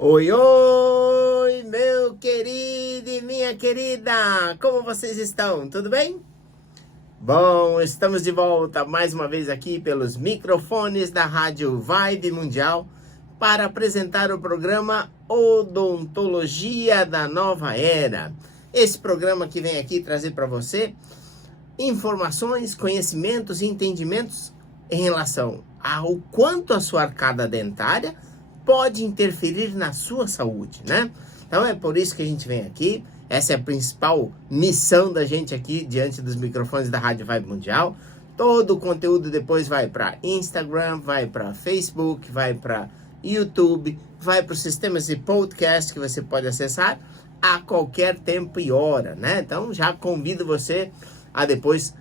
Oi, oi, meu querido e minha querida! Como vocês estão? Tudo bem? Bom, estamos de volta mais uma vez aqui pelos microfones da Rádio Vibe Mundial para apresentar o programa Odontologia da Nova Era. Esse programa que vem aqui trazer para você informações, conhecimentos e entendimentos em relação ao quanto a sua arcada dentária pode interferir na sua saúde, né? Então é por isso que a gente vem aqui. Essa é a principal missão da gente aqui diante dos microfones da Rádio Vibe Mundial. Todo o conteúdo depois vai para Instagram, vai para Facebook, vai para YouTube, vai para os sistemas de podcast que você pode acessar a qualquer tempo e hora, né? Então já convido você a depois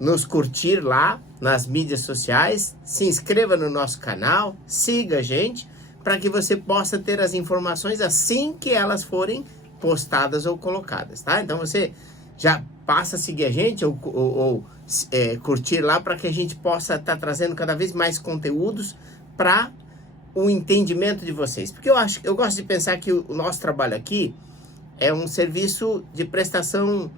nos curtir lá nas mídias sociais, se inscreva no nosso canal, siga a gente, para que você possa ter as informações assim que elas forem postadas ou colocadas, tá? Então você já passa a seguir a gente ou curtir lá para que a gente possa estar trazendo cada vez mais conteúdos para o entendimento de vocês. Porque eu gosto de pensar que o nosso trabalho aqui é um serviço de prestação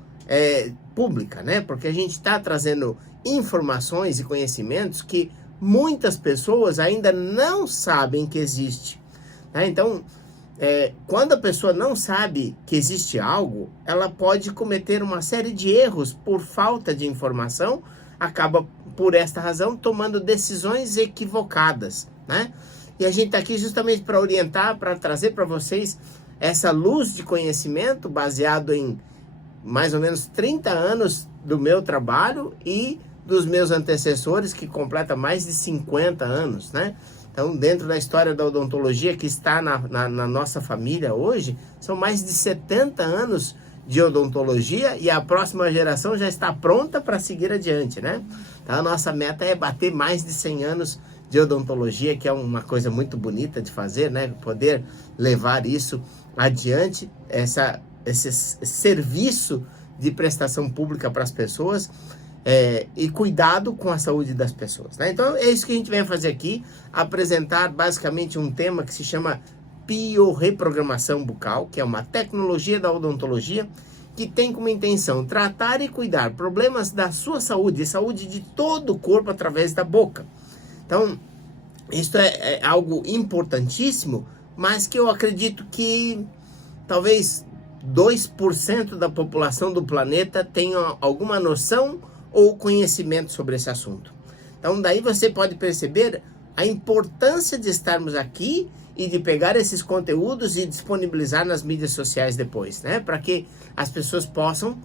pública, né? Porque a gente está trazendo informações e conhecimentos que muitas pessoas ainda não sabem que existe, né? Então, quando a pessoa não sabe que existe algo, ela pode cometer uma série de erros por falta de informação, acaba, por esta razão, tomando decisões equivocadas, né? E a gente está aqui justamente para orientar, para trazer para vocês essa luz de conhecimento baseado em mais ou menos 30 anos do meu trabalho e dos meus antecessores, que completa mais de 50 anos, né? Então, dentro da história da odontologia que está na nossa família hoje, são mais de 70 anos de odontologia e a próxima geração já está pronta para seguir adiante, né? Então, a nossa meta é bater mais de 100 anos de odontologia, que é uma coisa muito bonita de fazer, né? Poder levar isso adiante, esse serviço de prestação pública para as pessoas, e cuidado com a saúde das pessoas, né? Então é isso que a gente vem fazer aqui, apresentar basicamente um tema que se chama biorreprogramação bucal, que é uma tecnologia da odontologia que tem como intenção tratar e cuidar problemas da sua saúde e saúde de todo o corpo através da boca. Então isso é algo importantíssimo, mas que eu acredito que talvez 2% da população do planeta tenha alguma noção ou conhecimento sobre esse assunto. Então daí você pode perceber a importância de estarmos aqui e de pegar esses conteúdos e disponibilizar nas mídias sociais depois, né? Para que as pessoas possam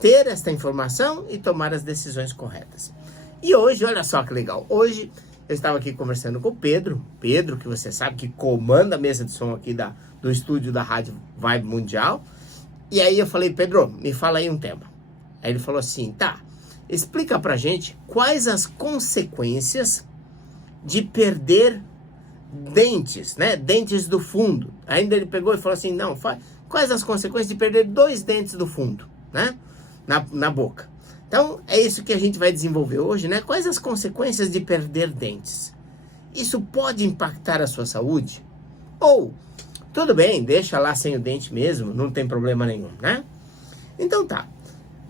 ter esta informação e tomar as decisões corretas. E hoje, olha só que legal, hoje eu estava aqui conversando com o Pedro, que você sabe que comanda a mesa de som aqui do estúdio da Rádio Vibe Mundial. E aí eu falei, Pedro, me fala aí um tema. Aí ele falou assim, tá, explica pra gente quais as consequências de perder dentes, né? Dentes do fundo. Ainda ele pegou e falou assim, não, quais as consequências de perder 2 dentes do fundo, né? Na boca. Então, é isso que a gente vai desenvolver hoje, né? Quais as consequências de perder dentes? Isso pode impactar a sua saúde? Ou, tudo bem, deixa lá sem o dente mesmo, não tem problema nenhum, né? Então tá.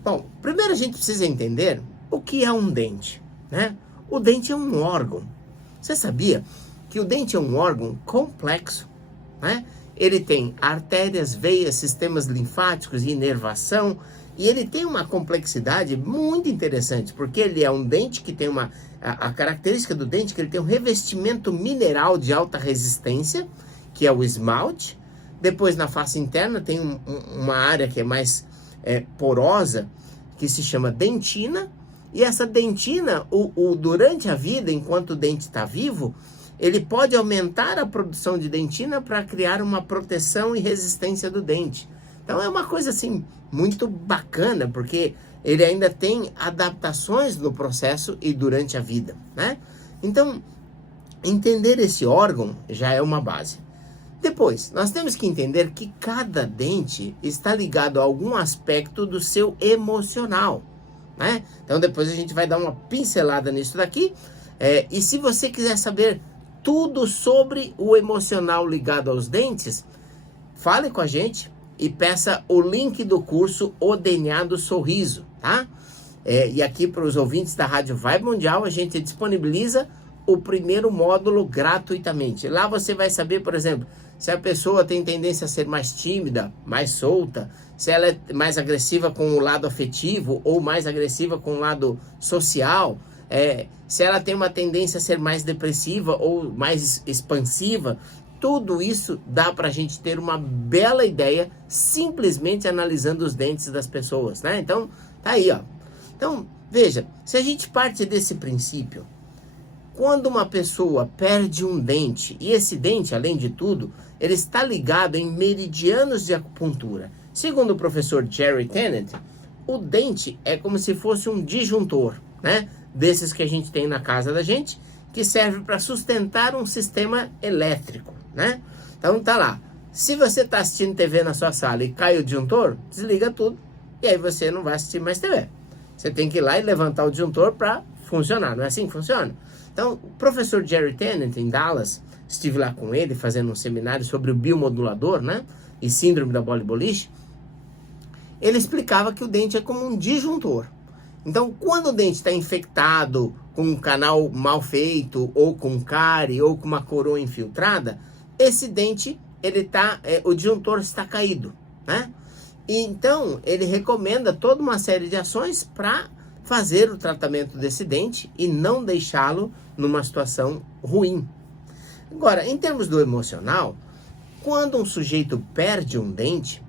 Bom, primeiro a gente precisa entender o que é um dente, né? O dente é um órgão. Você sabia que o dente é um órgão complexo, né? Ele tem artérias, veias, sistemas linfáticos e inervação, e ele tem uma complexidade muito interessante, porque ele é um dente que tem a característica do dente que ele tem um revestimento mineral de alta resistência, que é o esmalte. Depois, na face interna, tem uma área que é mais porosa, que se chama dentina. E essa dentina, durante a vida, enquanto o dente está vivo, ele pode aumentar a produção de dentina para criar uma proteção e resistência do dente. Então é uma coisa assim muito bacana, porque ele ainda tem adaptações no processo e durante a vida, né? Então, entender esse órgão já é uma base. Depois, nós temos que entender que cada dente está ligado a algum aspecto do seu emocional, né? Então depois a gente vai dar uma pincelada nisso daqui. E se você quiser saber tudo sobre o emocional ligado aos dentes, fale com a gente e peça o link do curso O DNA do Sorriso, tá? E aqui para os ouvintes da Rádio Vibe Mundial, a gente disponibiliza o primeiro módulo gratuitamente. Lá você vai saber, por exemplo, se a pessoa tem tendência a ser mais tímida, mais solta, se ela é mais agressiva com o lado afetivo ou mais agressiva com o lado social, se ela tem uma tendência a ser mais depressiva ou mais expansiva. Tudo isso dá para a gente ter uma bela ideia simplesmente analisando os dentes das pessoas, né? Então, tá aí, ó. Então, veja, se a gente parte desse princípio, quando uma pessoa perde um dente, e esse dente, além de tudo, ele está ligado em meridianos de acupuntura. Segundo o professor Jerry Tennant, o dente é como se fosse um disjuntor, né? Desses que a gente tem na casa da gente, que serve para sustentar um sistema elétrico, né? Então tá lá. Se você está assistindo TV na sua sala e cai o disjuntor, desliga tudo e aí você não vai assistir mais TV. Você tem que ir lá e levantar o disjuntor para funcionar, não é assim que funciona? Então, o professor Jerry Tennant, em Dallas, estive lá com ele fazendo um seminário sobre o biomodulador, né? E síndrome da bola de boliche. Ele explicava que o dente é como um disjuntor. Então, quando o dente está infectado com um canal mal feito, ou com cárie, ou com uma coroa infiltrada, esse dente, o disjuntor está caído, né? E então, ele recomenda toda uma série de ações para fazer o tratamento desse dente e não deixá-lo numa situação ruim. Agora, em termos do emocional, quando um sujeito perde um dente,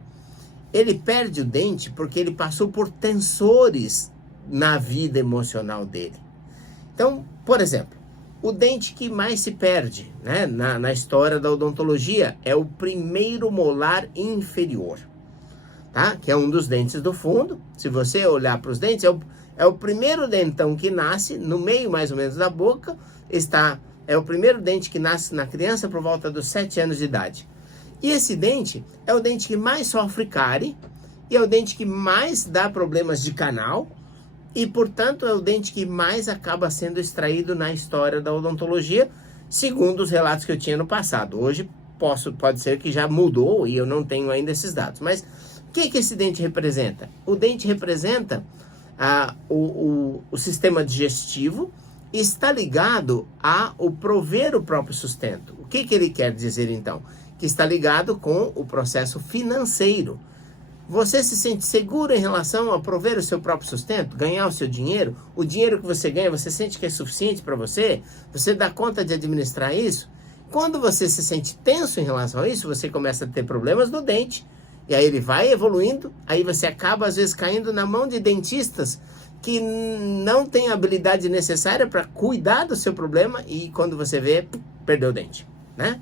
ele perde o dente porque ele passou por tensores na vida emocional dele. Então, por exemplo, o dente que mais se perde, né, na história da odontologia é o primeiro molar inferior, tá? Que é um dos dentes do fundo. Se você olhar para os dentes, é o primeiro dentão que nasce, no meio mais ou menos da boca, é o primeiro dente que nasce na criança por volta dos 7 anos de idade. E esse dente é o dente que mais sofre cárie, e é o dente que mais dá problemas de canal, e portanto é o dente que mais acaba sendo extraído na história da odontologia, segundo os relatos que eu tinha no passado. Hoje pode ser que já mudou e eu não tenho ainda esses dados. Mas o que esse dente representa? O dente representa o sistema digestivo, está ligado o prover o próprio sustento. O que ele quer dizer então? Que está ligado com o processo financeiro. Você se sente seguro em relação a prover o seu próprio sustento, ganhar o seu dinheiro? O dinheiro que você ganha, você sente que é suficiente para você? Você dá conta de administrar isso? Quando você se sente tenso em relação a isso, você começa a ter problemas no dente, e aí ele vai evoluindo, aí você acaba às vezes caindo na mão de dentistas que não têm a habilidade necessária para cuidar do seu problema, e quando você vê, perdeu o dente, né?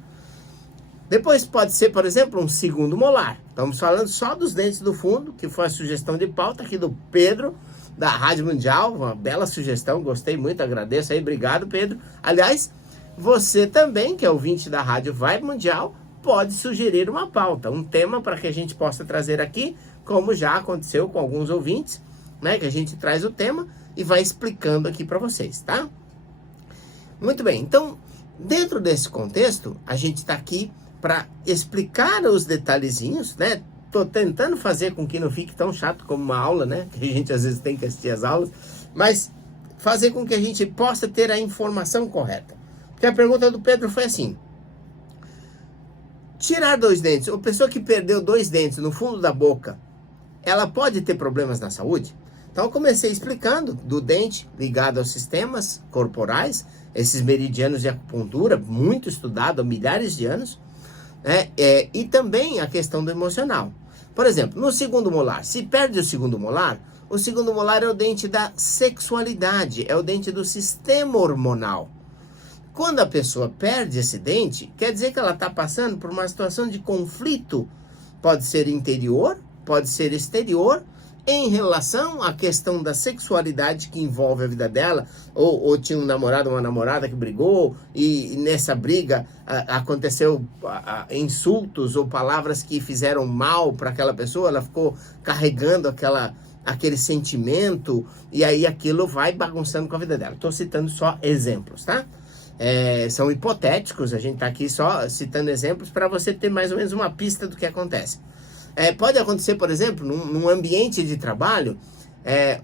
Depois pode ser, por exemplo, um segundo molar. Estamos falando só dos dentes do fundo, que foi a sugestão de pauta aqui do Pedro, da Rádio Mundial. Uma bela sugestão, gostei muito, agradeço aí, obrigado, Pedro. Aliás, você também, que é ouvinte da Rádio Vibe Mundial, pode sugerir uma pauta, um tema para que a gente possa trazer aqui, como já aconteceu com alguns ouvintes, né? Que a gente traz o tema e vai explicando aqui para vocês, tá? Muito bem, então, dentro desse contexto, a gente está aqui para explicar os detalhezinhos, né? Tô tentando fazer com que não fique tão chato como uma aula, né? Que a gente às vezes tem que assistir as aulas, mas fazer com que a gente possa ter a informação correta. Porque a pergunta do Pedro foi assim: tirar 2 dentes, uma pessoa que perdeu 2 dentes no fundo da boca, ela pode ter problemas na saúde? Então eu comecei explicando do dente ligado aos sistemas corporais, esses meridianos de acupuntura, muito estudado há milhares de anos, né? E também a questão do emocional. Por exemplo, no segundo molar, se perde o segundo molar é o dente da sexualidade, é o dente do sistema hormonal. Quando a pessoa perde esse dente, quer dizer que ela está passando por uma situação de conflito, pode ser interior, pode ser exterior, em relação à questão da sexualidade que envolve a vida dela, ou tinha um namorado ou uma namorada que brigou, e nessa briga aconteceu insultos ou palavras que fizeram mal para aquela pessoa, ela ficou carregando aquele sentimento, e aí aquilo vai bagunçando com a vida dela. Estou citando só exemplos, tá? são hipotéticos, a gente está aqui só citando exemplos para você ter mais ou menos uma pista do que acontece. Pode acontecer, por exemplo, num ambiente de trabalho,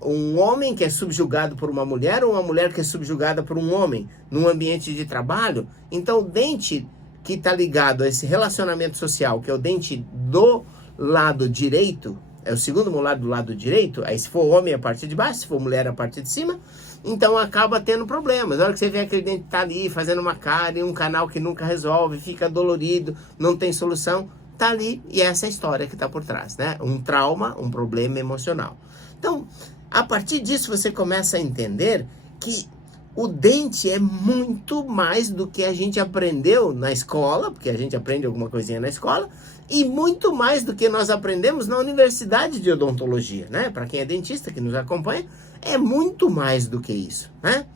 um homem que é subjugado por uma mulher ou uma mulher que é subjugada por um homem num ambiente de trabalho. Então o dente que está ligado a esse relacionamento social, que é o dente do lado direito, é o segundo molar do lado direito, aí se for homem a partir de baixo, se for mulher a partir de cima, então acaba tendo problemas. Na hora que você vê aquele dente tá ali fazendo uma cárie, um canal que nunca resolve, fica dolorido, não tem solução, tá ali e essa é a história que tá por trás, né? Um trauma, um problema emocional. Então, a partir disso você começa a entender que o dente é muito mais do que a gente aprendeu na escola, porque a gente aprende alguma coisinha na escola, e muito mais do que nós aprendemos na universidade de odontologia, né? Para quem é dentista que nos acompanha, é muito mais do que isso, né?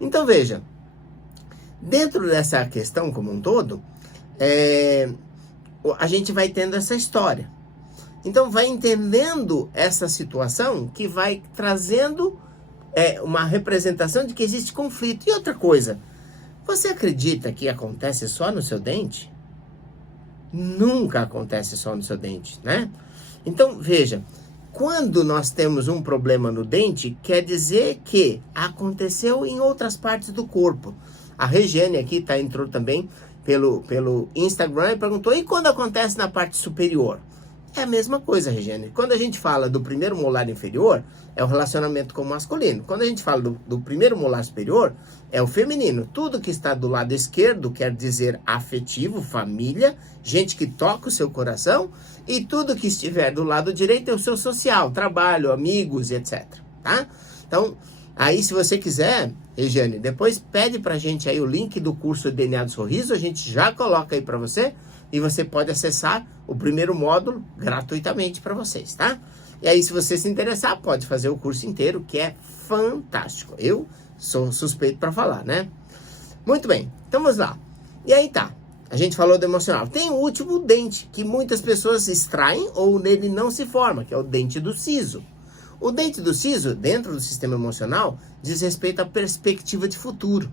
Então veja, dentro dessa questão como um todo, a gente vai tendo essa história. Então vai entendendo essa situação que vai trazendo uma representação de que existe conflito. E outra coisa, você acredita que acontece só no seu dente? Nunca acontece só no seu dente, né? Então, veja, quando nós temos um problema no dente, quer dizer que aconteceu em outras partes do corpo. A Regiane aqui entrou também pelo Instagram e perguntou, e quando acontece na parte superior? É a mesma coisa, Regiane. Quando a gente fala do primeiro molar inferior, é o relacionamento com o masculino. Quando a gente fala do primeiro molar superior, é o feminino. Tudo que está do lado esquerdo quer dizer afetivo, família, gente que toca o seu coração. E tudo que estiver do lado direito é o seu social, trabalho, amigos, etc. Tá? Então, aí se você quiser, Regiane, depois pede pra gente aí o link do curso DNA do Sorriso. A gente já coloca aí pra você. E você pode acessar o primeiro módulo gratuitamente para vocês, tá? E aí, se você se interessar, pode fazer o curso inteiro, que é fantástico. Eu sou suspeito para falar, né? Muito bem, então vamos lá. E aí tá, a gente falou do emocional. Tem o último dente, que muitas pessoas extraem ou nele não se forma, que é o dente do siso. O dente do siso, dentro do sistema emocional, diz respeito à perspectiva de futuro.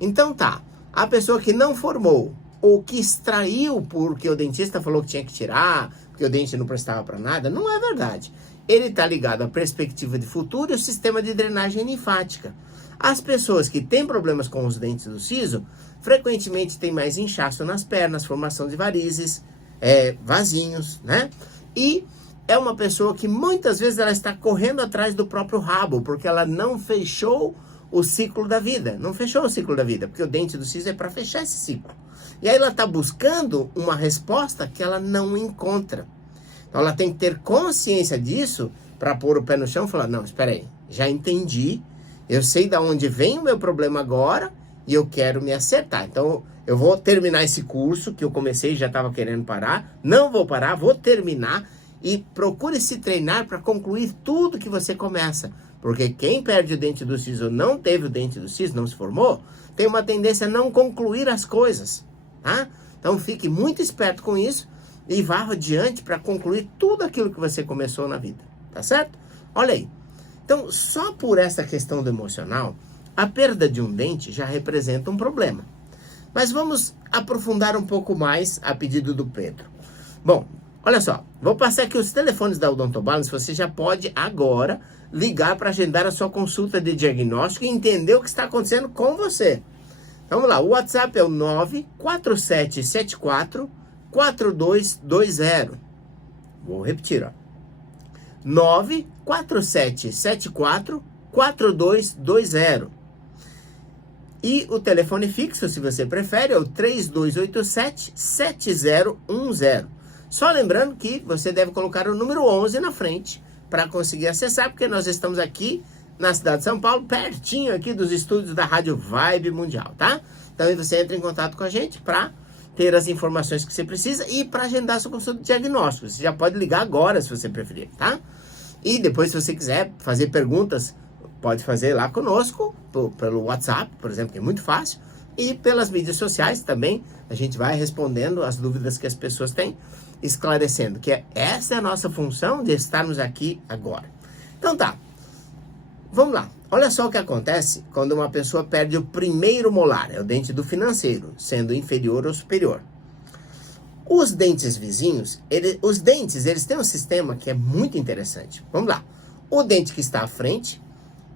Então tá, a pessoa que não formou, ou que extraiu porque o dentista falou que tinha que tirar, porque o dente não prestava para nada, não é verdade. Ele está ligado à perspectiva de futuro e ao sistema de drenagem linfática. As pessoas que têm problemas com os dentes do siso, frequentemente têm mais inchaço nas pernas, formação de varizes, vasinhos, né? E é uma pessoa que muitas vezes ela está correndo atrás do próprio rabo, porque ela não fechou o ciclo da vida. Não fechou o ciclo da vida, porque o dente do siso é para fechar esse ciclo. E aí ela está buscando uma resposta que ela não encontra. Então ela tem que ter consciência disso para pôr o pé no chão e falar, não, espera aí, já entendi, eu sei de onde vem o meu problema agora e eu quero me acertar. Então eu vou terminar esse curso que eu comecei e já estava querendo parar, não vou parar, vou terminar e procure se treinar para concluir tudo que você começa. Porque quem perde o dente do siso, não teve o dente do siso, não se formou, tem uma tendência a não concluir as coisas. Tá? Então fique muito esperto com isso e vá adiante para concluir tudo aquilo que você começou na vida, tá certo? Olha aí, então só por essa questão do emocional, a perda de um dente já representa um problema. Mas vamos aprofundar um pouco mais a pedido do Pedro. Bom, olha só, vou passar aqui os telefones da Odontobalance, você já pode agora ligar para agendar a sua consulta de diagnóstico e entender o que está acontecendo com você. Vamos lá, o WhatsApp é o 94774-4220. Vou repetir, ó. 94774-4220. E o telefone fixo, se você prefere, é o 3287-7010. Só lembrando que você deve colocar o número 11 na frente para conseguir acessar, porque nós estamos aqui na cidade de São Paulo, pertinho aqui dos estúdios da Rádio Vibe Mundial, tá? Então aí você entra em contato com a gente para ter as informações que você precisa e para agendar sua consulta de diagnóstico. Você já pode ligar agora, se você preferir, tá? E depois, se você quiser fazer perguntas, pode fazer lá conosco, pelo WhatsApp, por exemplo, que é muito fácil, e pelas mídias sociais também, a gente vai respondendo as dúvidas que as pessoas têm, esclarecendo que essa é a nossa função de estarmos aqui agora. Então tá, vamos lá. Olha só o que acontece quando uma pessoa perde o primeiro molar, é o dente do financeiro, sendo inferior ou superior. Os dentes vizinhos, eles têm um sistema que é muito interessante. Vamos lá. O dente que está à frente,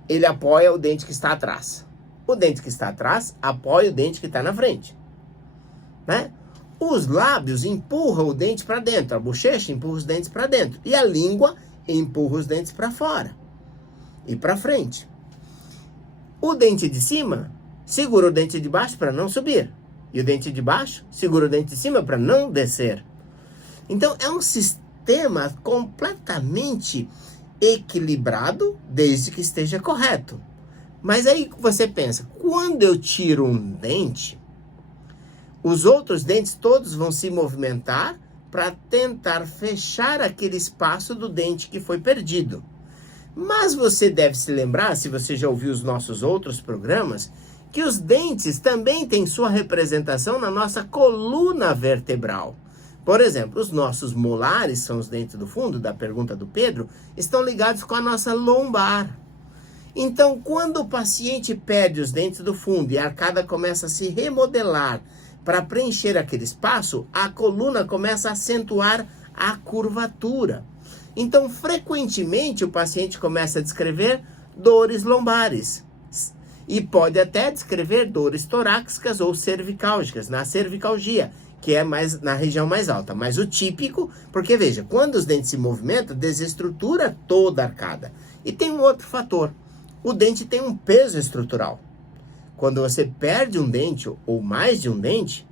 ele apoia o dente que está atrás. O dente que está atrás apoia o dente que está na frente, né? Os lábios empurram o dente para dentro, a bochecha empurra os dentes para dentro e a língua empurra os dentes para fora e para frente. O dente de cima segura o dente de baixo para não subir e o dente de baixo segura o dente de cima para não descer. Então é um sistema completamente equilibrado desde que esteja correto. Mas aí você pensa, quando eu tiro um dente, os outros dentes todos vão se movimentar para tentar fechar aquele espaço do dente que foi perdido. Mas você deve se lembrar, se você já ouviu os nossos outros programas, que os dentes também têm sua representação na nossa coluna vertebral. Por exemplo, os nossos molares, são os dentes do fundo, da pergunta do Pedro, estão ligados com a nossa lombar. Então, quando o paciente perde os dentes do fundo e a arcada começa a se remodelar para preencher aquele espaço, a coluna começa a acentuar a curvatura. Então, frequentemente, o paciente começa a descrever dores lombares. E pode até descrever dores torácicas ou cervicálgicas, na cervicalgia, que é mais na região mais alta. Mas o típico, porque veja, quando os dentes se movimentam, desestrutura toda a arcada. E tem um outro fator. O dente tem um peso estrutural. Quando você perde um dente ou mais de um dente,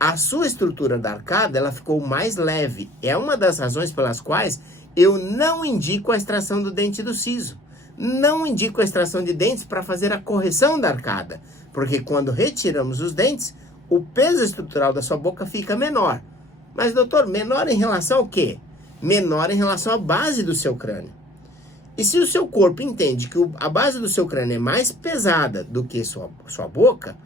a sua estrutura da arcada ela ficou mais leve. É uma das razões pelas quais eu não indico a extração do dente do siso. Não indico a extração de dentes para fazer a correção da arcada. Porque quando retiramos os dentes, o peso estrutural da sua boca fica menor. Mas, doutor, menor em relação ao quê? Menor em relação à base do seu crânio. E se o seu corpo entende que a base do seu crânio é mais pesada do que sua boca,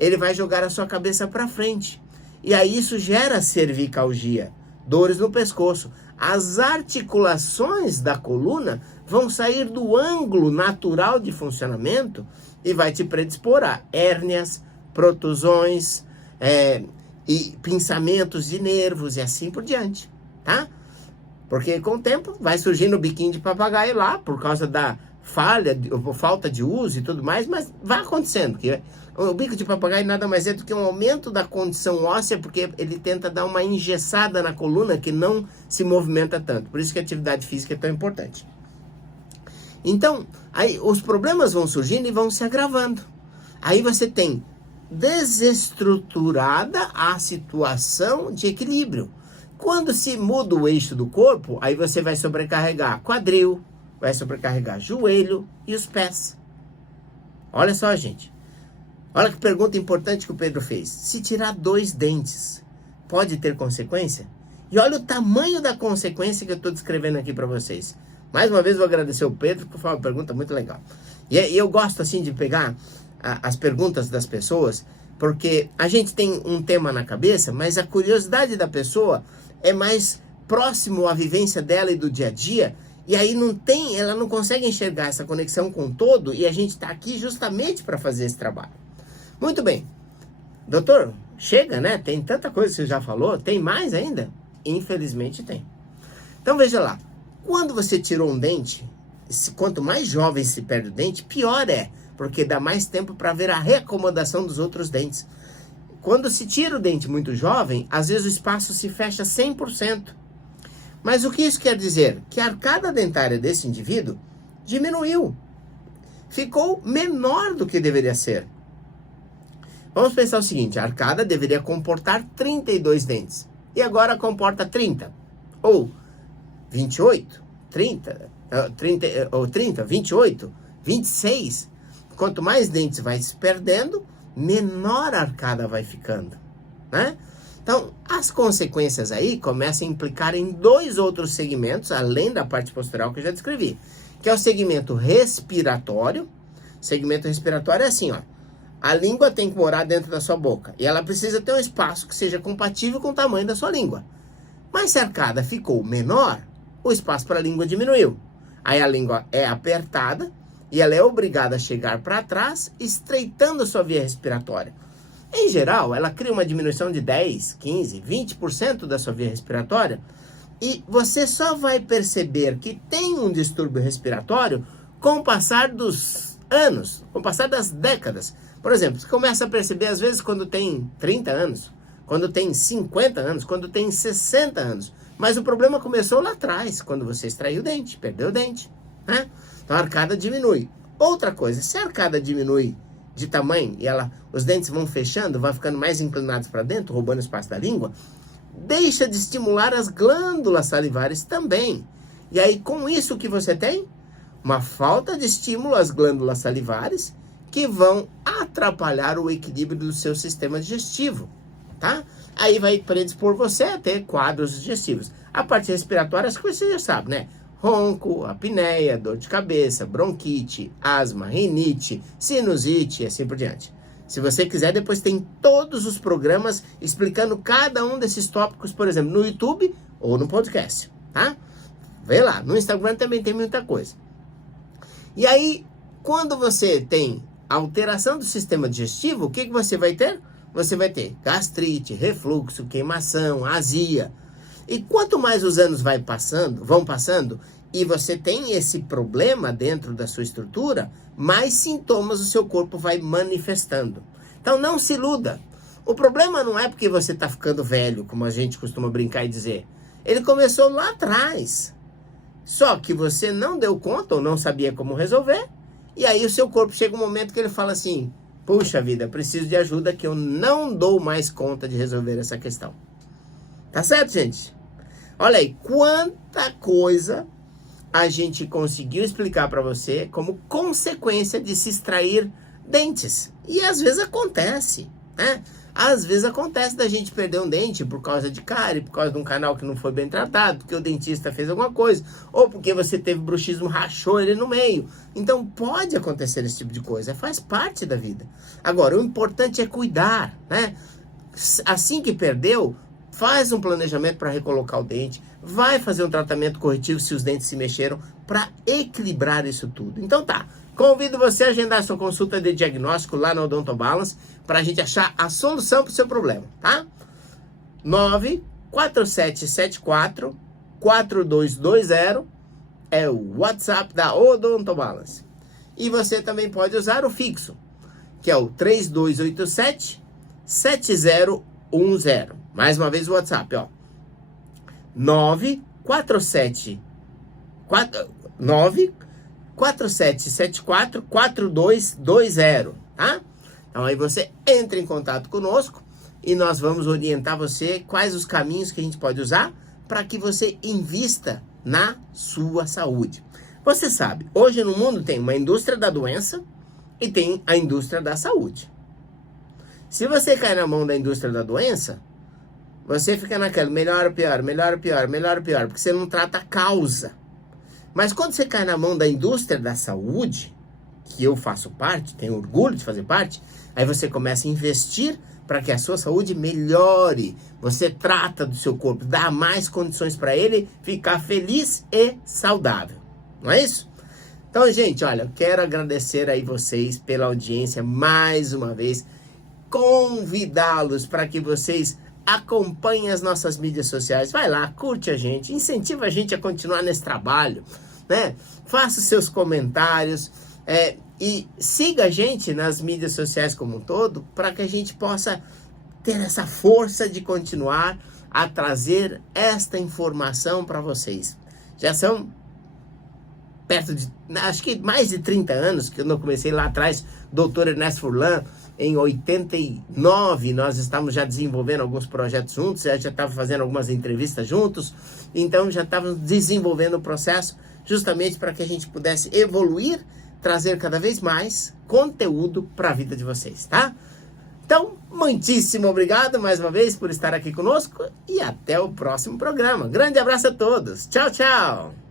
ele vai jogar a sua cabeça para frente. E aí isso gera cervicalgia, dores no pescoço. As articulações da coluna vão sair do ângulo natural de funcionamento e vai te predispor a hérnias, protusões, e pinçamentos de nervos e assim por diante, tá? Porque com o tempo vai surgindo o biquinho de papagaio lá, por causa da falta de uso e tudo mais, mas vai acontecendo. Porque o bico de papagaio nada mais é do que um aumento da condição óssea, porque ele tenta dar uma engessada na coluna que não se movimenta tanto. Por isso que a atividade física é tão importante. Então, aí os problemas vão surgindo e vão se agravando. Aí você tem desestruturada a situação de equilíbrio. Quando se muda o eixo do corpo, aí você vai sobrecarregar quadril, vai sobrecarregar joelho e os pés. Olha só, gente. Olha que pergunta importante que o Pedro fez. Se tirar 2 dentes, pode ter consequência? E olha o tamanho da consequência que eu estou descrevendo aqui para vocês. Mais uma vez vou agradecer o Pedro, porque foi uma pergunta muito legal. E eu gosto assim de pegar as perguntas das pessoas, porque a gente tem um tema na cabeça, mas a curiosidade da pessoa é mais próximo à vivência dela e do dia a dia, e aí ela não consegue enxergar essa conexão com o todo, e a gente está aqui justamente para fazer esse trabalho. Muito bem. Doutor, chega, né? Tem tanta coisa que você já falou, tem mais ainda? Infelizmente tem. Então veja lá, quando você tirou um dente, quanto mais jovem se perde o dente, pior é, porque dá mais tempo para ver a reacomodação dos outros dentes. Quando se tira o dente muito jovem, às vezes o espaço se fecha 100%. Mas o que isso quer dizer? Que a arcada dentária desse indivíduo diminuiu. Ficou menor do que deveria ser. Vamos pensar o seguinte, a arcada deveria comportar 32 dentes. E agora comporta 30. Ou 28, 30, 28, 26. Quanto mais dentes vai se perdendo, menor a arcada vai ficando, né? Então, as consequências aí começam a implicar em 2 outros segmentos, além da parte postural que eu já descrevi, que é o segmento respiratório. O segmento respiratório é assim, ó. A língua tem que morar dentro da sua boca e ela precisa ter um espaço que seja compatível com o tamanho da sua língua. Mas se a arcada ficou menor, o espaço para a língua diminuiu. Aí a língua é apertada e ela é obrigada a chegar para trás, estreitando a sua via respiratória. Em geral, ela cria uma diminuição de 10, 15, 20% da sua via respiratória, e você só vai perceber que tem um distúrbio respiratório com o passar dos anos, com o passar das décadas. Por exemplo, você começa a perceber às vezes quando tem 30 anos, quando tem 50 anos, quando tem 60 anos. Mas o problema começou lá atrás, quando você extraiu o dente, perdeu o dente, né? Então a arcada diminui. Outra coisa, se a arcada diminui de tamanho e os dentes vão fechando, vão ficando mais inclinados para dentro, roubando espaço da língua, deixa de estimular as glândulas salivares também. E aí com isso o que você tem? Uma falta de estímulo às glândulas salivares que vão atrapalhar o equilíbrio do seu sistema digestivo, tá? Aí vai predispor você a ter quadros digestivos. A parte respiratória, acho que você já sabe, né? Ronco, apneia, dor de cabeça, bronquite, asma, rinite, sinusite e assim por diante. Se você quiser, depois tem todos os programas explicando cada um desses tópicos, por exemplo, no YouTube ou no podcast, tá? Vê lá, no Instagram também tem muita coisa. E aí, quando você tem alteração do sistema digestivo, o que você vai ter? Você vai ter gastrite, refluxo, queimação, azia. E quanto mais os anos vão passando, e você tem esse problema dentro da sua estrutura, mais sintomas o seu corpo vai manifestando. Então não se iluda. O problema não é porque você está ficando velho, como a gente costuma brincar e dizer. Ele começou lá atrás. Só que você não deu conta ou não sabia como resolver. E aí o seu corpo chega um momento que ele fala assim: puxa vida, preciso de ajuda que eu não dou mais conta de resolver essa questão. Tá certo, gente? Olha aí, quanta coisa a gente conseguiu explicar para você como consequência de se extrair dentes. E às vezes acontece, né? Às vezes acontece da gente perder um dente por causa de cárie, por causa de um canal que não foi bem tratado, porque o dentista fez alguma coisa, ou porque você teve bruxismo, rachou ele no meio. Então pode acontecer esse tipo de coisa, faz parte da vida. Agora, o importante é cuidar, né? Assim que perdeu, faz um planejamento para recolocar o dente, vai fazer um tratamento corretivo se os dentes se mexeram, para equilibrar isso tudo. Então tá, convido você a agendar sua consulta de diagnóstico lá no Odonto Balance, para a gente achar a solução para o seu problema, tá? 94774-4220 é o WhatsApp da Odonto Balance. E você também pode usar o fixo, que é o 3287-7010. Mais uma vez o WhatsApp, ó. 94774-4220, tá? Então aí você entra em contato conosco e nós vamos orientar você quais os caminhos que a gente pode usar para que você invista na sua saúde. Você sabe, hoje no mundo tem uma indústria da doença e tem a indústria da saúde. Se você cair na mão da indústria da doença, você fica naquela melhor ou pior, melhor ou pior, melhor ou pior, porque você não trata a causa. Mas quando você cai na mão da indústria da saúde, que eu faço parte, tenho orgulho de fazer parte, aí você começa a investir para que a sua saúde melhore. Você trata do seu corpo, dá mais condições para ele ficar feliz e saudável. Não é isso? Então, gente, olha, eu quero agradecer aí vocês pela audiência mais uma vez, convidá-los para que vocês acompanhem as nossas mídias sociais. Vai lá, curte a gente, incentiva a gente a continuar nesse trabalho, né? Faça seus comentários e siga a gente nas mídias sociais como um todo, para que a gente possa ter essa força de continuar a trazer esta informação para vocês. Já são perto de, acho que mais de 30 anos que eu comecei lá atrás, Dr. Ernesto Furlan. Em 89, nós estávamos já desenvolvendo alguns projetos juntos, já estávamos fazendo algumas entrevistas juntos, então já estávamos desenvolvendo o processo justamente para que a gente pudesse evoluir, trazer cada vez mais conteúdo para a vida de vocês, tá? Então, muitíssimo obrigado mais uma vez por estar aqui conosco e até o próximo programa. Grande abraço a todos. Tchau, tchau!